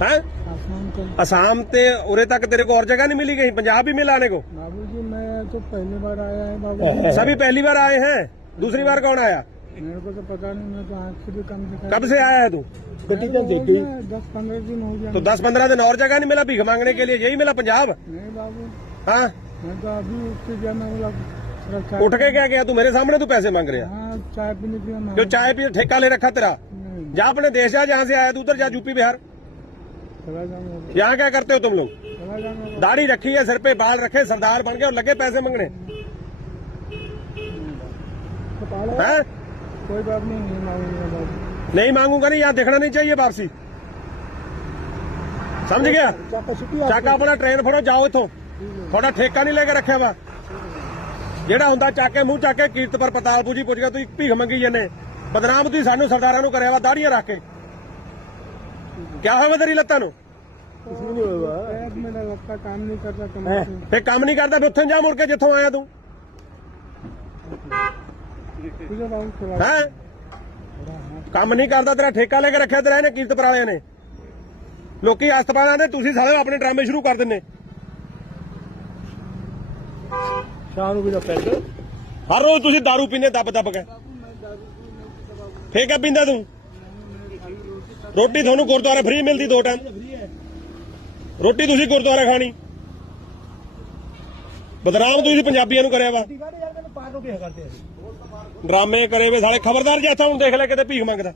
है आसाम का असम ते उरे तक तेरे को और जगह नहीं मिली कहीं पंजाब भी मिला आने को बाबू जी मैं तो पहली बार आया है बाबू जी सभी पहली बार आए हैं दूसरी बार कौन आया मेरे को तो पता नहीं मैं तो आँख से भी कम दिखा कब से आया है तू गड्डी तो देख गई दस पंद्रह दिन हो गया तो दस पंद्रह दिन और जगह नहीं मिला भीख मांगने के लिए यही मिला पंजाब नहीं बाबू हाँ मैं तो अभी उठ के गया मैं बोला थोड़ा चाय उठ के क्या गया तू मेरे सामने तू पैसे मांग रहा हाँ चाय पीने के लिए मैं जो चाय पी ठेका ले रखा तेरा नहीं, जा अपने देश जा जहाँ से आया तू उधर जा यूपी बिहार चला जाऊंगा यहाँ क्या करते हो तुम लोग चला जाऊंगा दाढ़ी रखी है सिर पे बाल रखे सरदार बन गए और लगे पैसे मांगने तो पालो हैं कोई बात नहीं नहीं मांगूंगा बाबू नहीं मांगूंगा नहीं यहाँ देखना नहीं चाहिए वापसी समझ गया ਚੱਕ ਆਪਣਾ ਟ੍ਰੇਨ ਫੜੋ ਜਾਓ ਇੱਥੋਂ ਤੁਹਾਡਾ ਠੇਕਾ ਨਹੀਂ ਲੈ ਕੇ ਰੱਖਿਆ ਵਾ ਜਿਹੜਾ ਹੁੰਦਾ ਚੱਕ ਕੇ ਮੂੰਹ ਚੱਕ ਕੇ ਕੀਰਤਪੁਰ ਪਤਾਲਪੂ ਜੀ ਪੁੱਛ ਗਿਆ ਤੁਸੀਂ ਭੀਖ ਮੰਗੀ ਜੰਨੇ ਬਦਨਾਮ ਤੁਸੀਂ ਸਾਨੂੰ ਸਰਦਾਰਾਂ ਨੂੰ ਕਰਿਆ ਵਾ ਦਾੜੀਆਂ ਰੱਖ ਕੇ ਕਿਆ ਹੋਇਆ ਤੇਰੀ ਲੱਤਾਂ ਨੂੰ पैर मेरा लगता काम नहीं करता कमर से ਫੇ ਕੰਮ ਨਹੀਂ ਕਰਦਾ ਫਿਰ ਉੱਥੇ ਜਾ ਮੁੜ ਕੇ ਜਿੱਥੋਂ ਆਇਆ ਤੂੰ ठीक है बाबू चला ਹੈ ਕੰਮ ਨਹੀਂ ਕਰਦਾ ਤੇਰਾ ਠੇਕਾ ਲੈ ਕੇ ਰੱਖਿਆ ਤੇਰਾ ਇਹਨੇ ਕੀਰਤਪੁਰ ਵਾਲਿਆਂ ਨੇ ਲੋਕੀ ਅਸਤਪਾਲਾਂ ਦੇ ਤੁਸੀਂ ਸਾਰੇ ਆਪਣੇ ਡਰਾਮੇ ਸ਼ੁਰੂ ਕਰ ਦਿੰਨੇ शाम को पैसे ਹਰ ਰੋਜ਼ ਤੁਸੀਂ दारू ਪੀਨੇ ਦੱਬ ਦੱਬ ਕੇ ਫੇਰ ਕਿਆ ਪੀਂਦਾ ਤੂੰ ਰੋਟੀ ਤੁਹਾਨੂੰ ਗੁਰਦੁਆਰਾ ਫ੍ਰੀ ਮਿਲਦੀ ਦੋ ਟਾਈਮ ਰੋਟੀ ਤੁਸੀਂ ਗੁਰਦੁਆਰਾ ਖਾਣੀ। ਬਦਨਾਮ ਤੁਸੀਂ ਪੰਜਾਬੀਆਂ ਨੂੰ ਕਰਿਆ ਵਾ। ਡਰਾਮੇ ਕਰੇ ਵੇ ਸਾਲੇ ਖਬਰਦਾਰ ਜੇ ਜੱਥਾ ਹੁਣ ਦੇਖ ਲੈ ਕਿਤੇ ਭੀਖ ਮੰਗਦਾ।